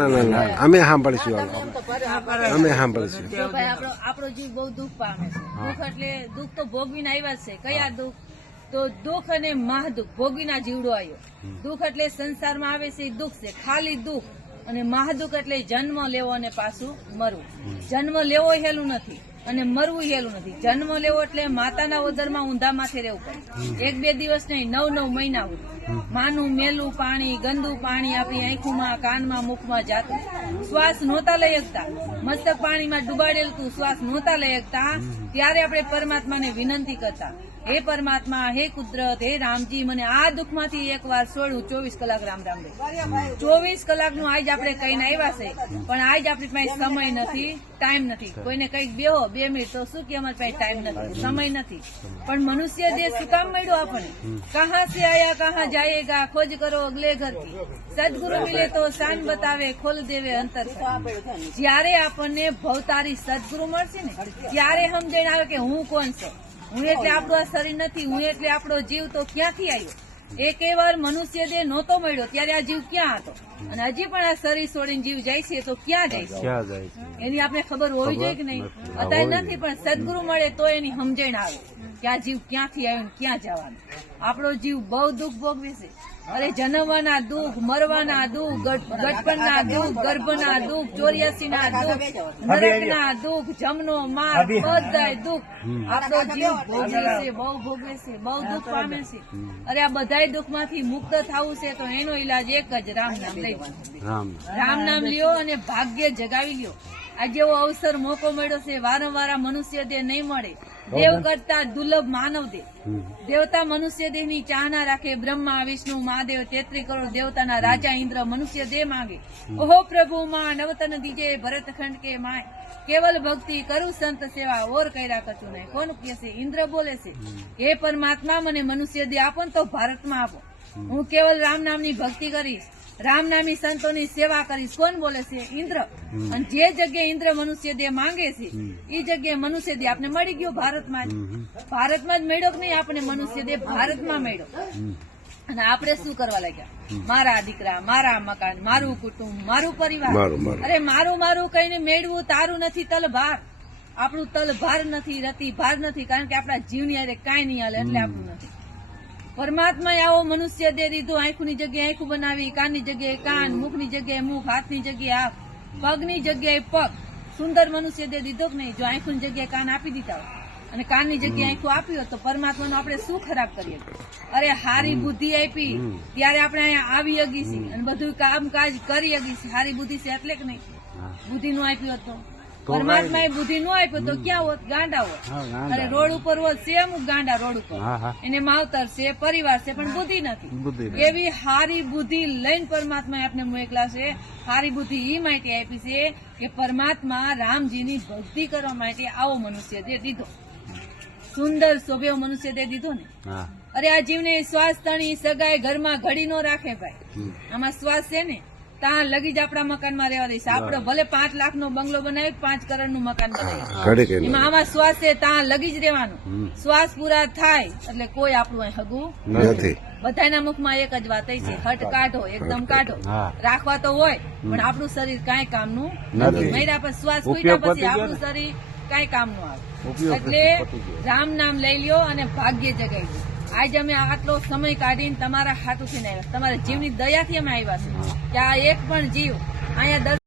ના અમે સાંભળીશું અમે સાંભળીશું આપણો જીવ બહુ દુઃખ પામે છે. દુઃખ એટલે દુઃખ તો ભોગવીને આવ્યા છે. કયા દુઃખ? તો દુઃખ અને મહાદુઃખ ભોગવીના જીવડો આવ્યો. દુઃખ એટલે સંસારમાં આવે છે એ દુઃખ છે, ખાલી દુઃખ. અને મહાદુઃખ એટલે જન્મ લેવો અને પાછું મરવું. જન્મ લેવો હેલું નથી અને મરવું હેલું નથી. જન્મ લેવો એટલે માતાના ઉદરમાં ઊંધા માથે રહેવું પડે. 1-2 દિવસ નહીં, 9-9 મહિના સુધી. માનું મેલું પાણી, ગંદુ પાણી આપણી આંખોમાં, કાનમાં, મુખમાં જાતું. શ્વાસ નહોતા લઈ શકતા, મસ્તક પાણીમાં ડુબાડેલું તું, શ્વાસ નહોતા લઈ શકતા. ત્યારે આપણે પરમાત્માને વિનંતી કરતા, હે પરમાત્મા, હે કુદરત, હે રામજી, મને આ દુઃખમાંથી એકવાર છોડું. 24 કલાક રામ રામ રે. 24 કલાકનું આજ આપણે કહીને આવ્યા છે, પણ આજ આપણી પાસે સમય નથી, ટાઈમ નથી. કોઈને કઈક બેહો 2 મિનિટ તો શું કે અમારી પાસે ટાઈમ નથી, સમય નથી. પણ મનુષ્ય દેહ શું કામ મળ્યો આપણને? કહા સે આયા કહા જાયેગા, ખોજ કરો અગલે ઘર કી. સદગુરુ મિલે તો શાન બતાવે, ખોલ દેવે અંતર. જયારે આપણને ભવતારી સદગુરુ મળશે ને, ત્યારે સમજણ આવે કે હું કોણ છું. હું એટલે આપણું આ શરીર નથી, હું એટલે આપણો જીવ તો ક્યાંથી આવ્યો? એક વાર મનુષ્ય દેહ નહોતો મળ્યો ત્યારે આ જીવ ક્યાં હતો? અને હજી પણ આ શરીર છોડીને જીવ જાય છે તો ક્યાં જાય છે? એની આપણે ખબર હોવી જોઈએ કે નહીં? અત્યારે નથી, પણ સદગુરુ મળે તો એની સમજણ આવે કે આ જીવ ક્યાંથી આવ્યો ને ક્યાં જવાનું. આપણો જીવ બહુ દુઃખ ભોગવે છે. અરે જન્મવાના દુઃખ, મરવાના દુઃખ, ગઢપણના દુઃખ, ગર્ભના દુઃખ, 84 ના દુઃખ, નરકના દુઃખ, જમનો માર, બધાય દુઃખ આપણો જીવ ભોગવે છે, બહુ ભોગવે છે, બહુ દુઃખ પામે છે. અરે આ બધાય દુઃખમાંથી મુક્ત થવું છે તો એનો ઈલાજ એક જ, રામ નામ લઈ. રામ નામ લ્યો અને ભાગ્ય જગાવી લ્યો. આ જેવો અવસર મોકો મળ્યો છે, વારંવાર મનુષ્ય દેહ નહીં મળે. દેવ કરતા દુર્લભ માનવ દેહ. દેવતા મનુષ્ય દેહ ની ચાહના રાખે. બ્રહ્મા, વિષ્ણુ, મહાદેવ, 33 કરોડ દેવતાના રાજા ઇન્દ્ર મનુષ્ય દેહ માંગે. ઓહો પ્રભુ માં નવતન દીજે ભરતખંડ કે માય. કેવલ ભક્તિ કરું સંત સેવા, ઓર કર્યા કચું નહીં. કોણ કે છે? ઇન્દ્ર બોલે છે, હે પરમાત્મા, મને મનુષ્ય દેહ આપો ને તો ભારતમાં આપો. હું કેવલ રામ નામની ભક્તિ કરીશ, રામ નામી સંતોની સેવા કરીશ. કોણ બોલે છે? ઇન્દ્ર. અને જે જગ્યાએ ઇન્દ્ર મનુષ્ય દેહ માંગે છે એ જગ્યાએ મનુષ્ય દેહ આપણે મળી ગયો ભારતમાં જ. ભારતમાં જ મળ્યો કે નહીં? આપણે મનુષ્ય દેહ ભારતમાં મળ્યો. અને આપણે શું કરવા લાગ્યા? મારા દીકરા, મારા મકાન, મારું કુટુંબ, મારું પરિવાર. અરે મારું મારું કહીને મેળવું તારું નથી તલભાર. આપણું તલભાર નથી, રતી ભાર નથી, કારણ કે આપણા જીવની હારે કાંઈ નહીં હાલે એટલે આપણું નથી. પરમાત્માએ આવો મનુષ્ય દેહ દીધો. આંખની જગ્યાએ આંખું બનાવી, કાનની જગ્યાએ કાન, મુખની જગ્યાએ મુખ, હાથની જગ્યાએ હાથ, પગની જગ્યાએ પગ. સુંદર મનુષ્ય દેહ દીધો કે નહીં? જો આંખની જગ્યાએ કાન આપી દીધા હોય અને કાનની જગ્યાએ આંખું આપી હોત તો પરમાત્માનો આપણે શું ખરાબ કરીએ? અરે હારી બુદ્ધિ આપી ત્યારે આપણે અહીંયા આવી અગી છીએ અને બધું કામકાજ કરી અગી છીએ. હારી બુદ્ધિ છે એટલે કે નહીં? બુદ્ધિ નો આપ્યું હોત તો પરમાત્માએ બુદ્ધિ નો આપ્યો તો ક્યાં હોત? ગાંડા હોત. અરે રોડ ઉપર હોત છે અમુક ગાંડા રોડ ઉપર, એને માવતર છે, પરિવાર છે, પણ બુદ્ધિ નથી. એવી હારી બુદ્ધિ લઈને પરમાત્માએ આપણે મોકલા છે. હારી બુદ્ધિ એ માટે આપી છે કે પરમાત્મા રામજીની ભક્તિ કરવા માટે આવો મનુષ્ય દેહ દીધો. સુંદર શોભ્યો મનુષ્ય દેહ દીધો ને. અરે આ જીવને શ્વાસ તણી સગાઈ ઘરમાં ઘડી નો રાખે ભાઈ. આમાં શ્વાસ છે ને ત્યાં લગી જ આપણા મકાનમાં રહેવા દઈશ. આપડે ભલે 5 લાખનો બંગલો બનાવી, 5 કરોડનું મકાન બનાવી, એમાં આમાં શ્વાસ છે ત્યાં લગી જ રહેવાનું. શ્વાસ પૂરા થાય એટલે કોઈ આપણું અહીં હગું નથી. બધાના મુખમાં એક જ વાત છે, હટ કાઢો, એકદમ કાઢો. રાખવા તો હોય પણ આપણું શરીર કાંઈ કામનું નથી. મહિના પછી શ્વાસ પૂર્યા પછી આપણું શરીર કાંઈ કામનું આવે. એટલે રામ નામ લઈ લ્યો અને ભાગ્ય જગાવી લો. આજે અમે આટલો સમય કાઢીને તમારા હાથુથી આવ્યા, તમારા જીવની દયાથી અમે આવ્યા છે કે આ એક પણ જીવ અહીંયા